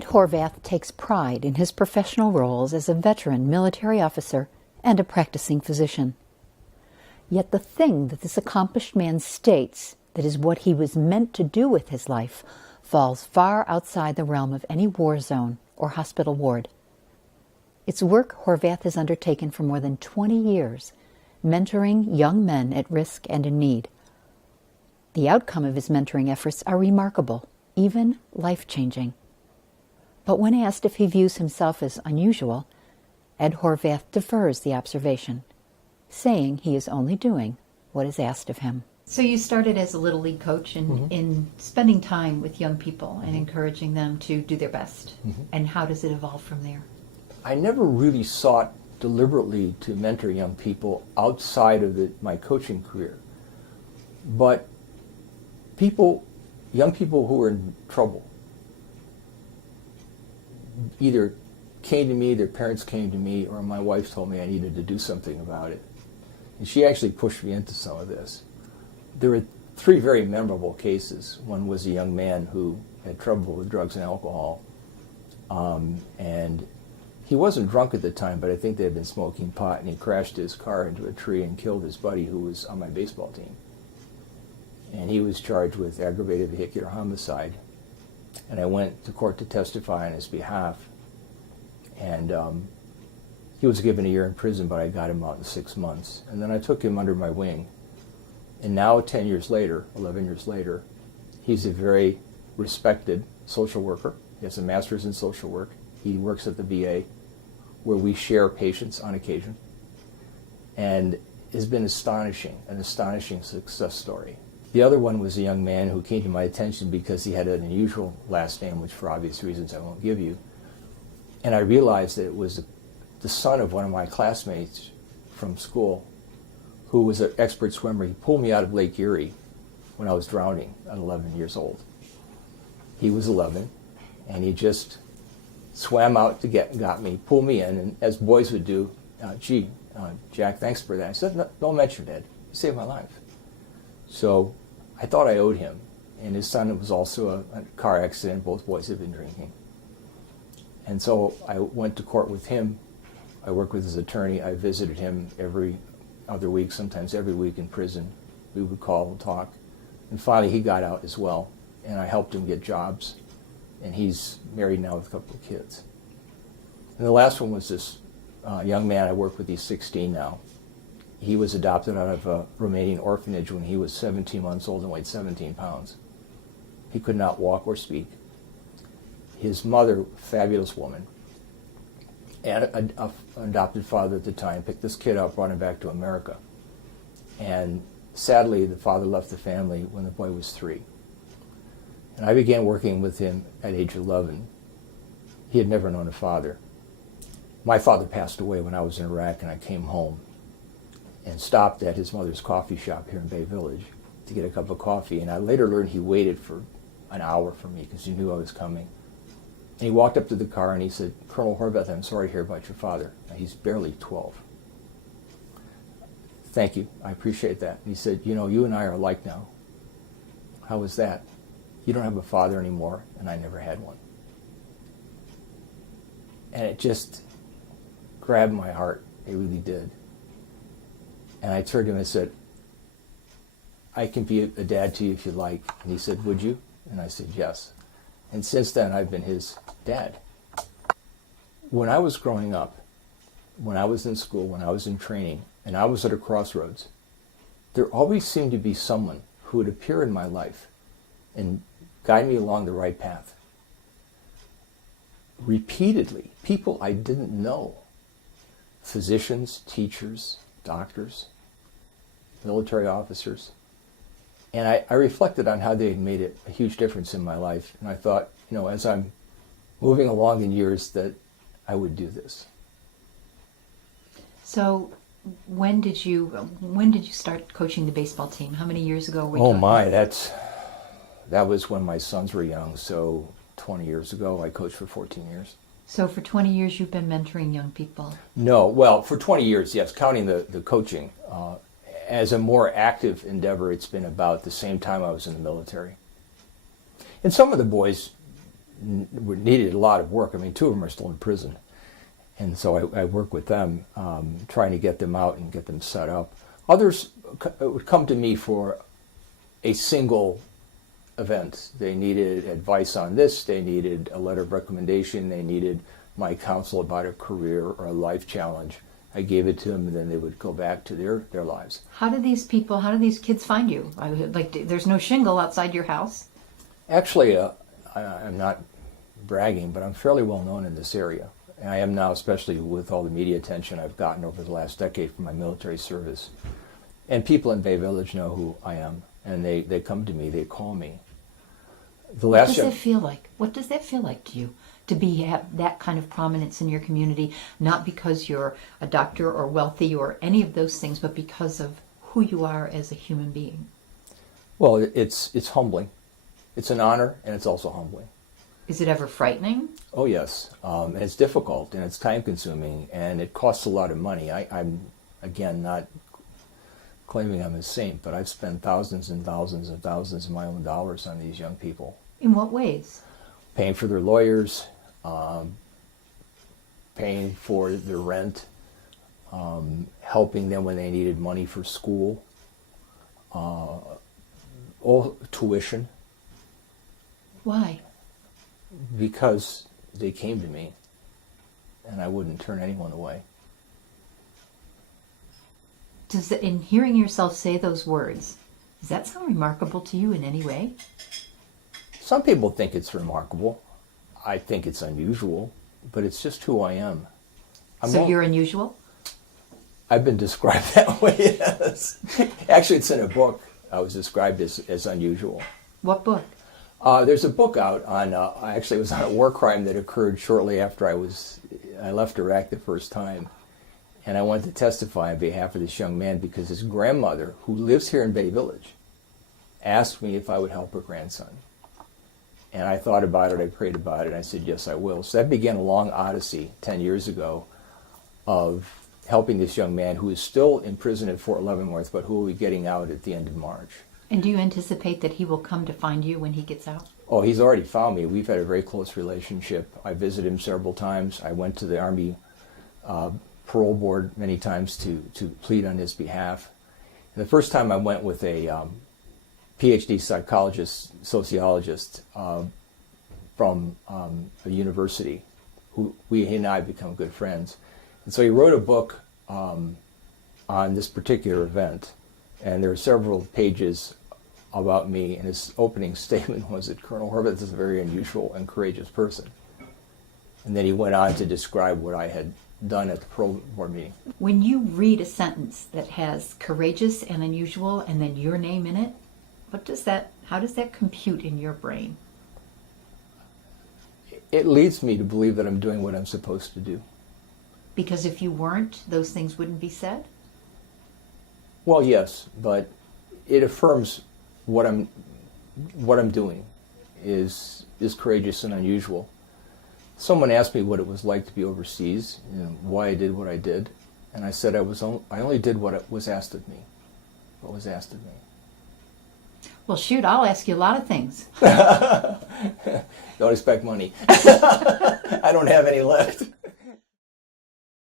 Ed Horvath takes pride in his professional roles as a veteran military officer and a practicing physician. Yet the thing that this accomplished man states that is what he was meant to do with his life falls far outside the realm of any war zone or hospital ward. It's work Horvath has undertaken for more than 20 years, mentoring young men at risk and in need. The outcome of his mentoring efforts are remarkable, even life-changing. But when asked if he views himself as unusual, Ed Horvath defers the observation, saying he is only doing what is asked of him. So you started as a Little League coach in spending time with young people and encouraging them to do their best. And how does it evolve from there? I never really sought deliberately to mentor young people outside of my coaching career. But young people who were in trouble, either came to me, their parents came to me, or my wife told me I needed to do something about it. And she actually pushed me into some of this. There were 3 very memorable cases. One was a young man who had trouble with drugs and alcohol. And he wasn't drunk at the time, but I think they had been smoking pot, and he crashed his car into a tree and killed his buddy who was on my baseball team. And he was charged with aggravated vehicular homicide. And I went to court to testify on his behalf. And he was given a year in prison, but I got him out in 6 months. And then I took him under my wing. And now, 10 years later, 11 years later, he's a very respected social worker. He has a master's in social work. He works at the VA, where we share patients on occasion. And it's been an astonishing success story. The other one was a young man who came to my attention because he had an unusual last name, which for obvious reasons I won't give you. And I realized that it was the son of one of my classmates from school who was an expert swimmer. He pulled me out of Lake Erie when I was drowning at 11 years old. He was 11, and he just swam out to got me, pulled me in, and as boys would do, Jack, thanks for that. I said, no, don't mention it, Ed. You saved my life. So I thought I owed him. And his son was also a car accident. Both boys had been drinking. And so I went to court with him. I worked with his attorney. I visited him every other week, sometimes every week in prison. We would call and talk. And finally he got out as well. And I helped him get jobs. And he's married now with a couple of kids. And the last one was this young man I work with. He's 16 now. He was adopted out of a Romanian orphanage when he was 17 months old and weighed 17 pounds. He could not walk or speak. His mother, fabulous woman, and an adopted father at the time, picked this kid up, brought him back to America. And sadly, the father left the family when the boy was 3. And I began working with him at age 11. He had never known a father. My father passed away when I was in Iraq, and I came home and stopped at his mother's coffee shop here in Bay Village to get a cup of coffee. And I later learned he waited for an hour for me because he knew I was coming. And he walked up to the car and he said, Colonel Horvath, I'm sorry to hear about your father. Now, he's barely 12. Thank you, I appreciate that. And he said, you know, you and I are alike now. How was that? You don't have a father anymore, and I never had one. And it just grabbed my heart. It really did. And I turned to him and said, I can be a dad to you if you like. And he said, would you? And I said, yes. And since then, I've been his dad. When I was growing up, when I was in school, when I was in training, and I was at a crossroads, there always seemed to be someone who would appear in my life and guide me along the right path. Repeatedly, people I didn't know, physicians, teachers, doctors, military officers. And I reflected on how they had made a huge difference in my life. And I thought, you know, as I'm moving along in years, that I would do this. So when did you start coaching the baseball team? How many years ago were we Oh talking? my, that was when my sons were young. So 20 years ago, I coached for 14 years. So for 20 years, you've been mentoring young people? No, well, for 20 years, yes, counting the coaching. As a more active endeavor, it's been about the same time I was in the military. And some of the boys needed a lot of work. I mean, 2 of them are still in prison. And so I work with them, trying to get them out and get them set up. Others would come to me for a single event. They needed advice on this, they needed a letter of recommendation, they needed my counsel about a career or a life challenge. I gave it to them, and then they would go back to their lives. How do these kids find you? There's no shingle outside your house? Actually, I'm not bragging, but I'm fairly well known in this area. I am now, especially with all the media attention I've gotten over the last decade from my military service. And people in Bay Village know who I am, and they come to me, they call me. What does that feel like? What does that feel like to you, to have that kind of prominence in your community, not because you're a doctor or wealthy or any of those things, but because of who you are as a human being? Well, it's humbling. It's an honor, and it's also humbling. Is it ever frightening? Oh, yes. And it's difficult, and it's time-consuming, and it costs a lot of money. I'm, again, not claiming I'm a saint, but I've spent thousands and thousands and thousands of my own dollars on these young people. In what ways? Paying for their lawyers, paying for their rent, helping them when they needed money for school, tuition. Why? Because they came to me, and I wouldn't turn anyone away. In hearing yourself say those words, does that sound remarkable to you in any way? Some people think it's remarkable. I think it's unusual, but it's just who I am. So you're unusual? I've been described that way, yes. Actually, it's in a book. I was described as unusual. What book? There's a book out on, actually it was on a war crime that occurred shortly after I left Iraq the first time. And I went to testify on behalf of this young man because his grandmother, who lives here in Bay Village, asked me if I would help her grandson. And I thought about it, I prayed about it, and I said, yes, I will. So that began a long odyssey 10 years ago of helping this young man who is still in prison at Fort Leavenworth, but who will be getting out at the end of March. And do you anticipate that he will come to find you when he gets out? Oh, he's already found me. We've had a very close relationship. I visited him several times. I went to the Army parole board many times to plead on his behalf. And the first time I went with a PhD psychologist, sociologist from a university, he and I become good friends. And so he wrote a book on this particular event, and there are several pages about me, and his opening statement was that Colonel Horvath is a very unusual and courageous person. And then he went on to describe what I had done at the parole board meeting. When you read a sentence that has courageous and unusual and then your name in it, how does that compute in your brain? It leads me to believe that I'm doing what I'm supposed to do. Because if you weren't, those things wouldn't be said? Well, yes, but it affirms what I'm doing is courageous and unusual. Someone asked me what it was like to be overseas, why I did what I did, and I said I only did what was asked of me. What was asked of me. Well, shoot, I'll ask you a lot of things. Don't expect money. I don't have any left.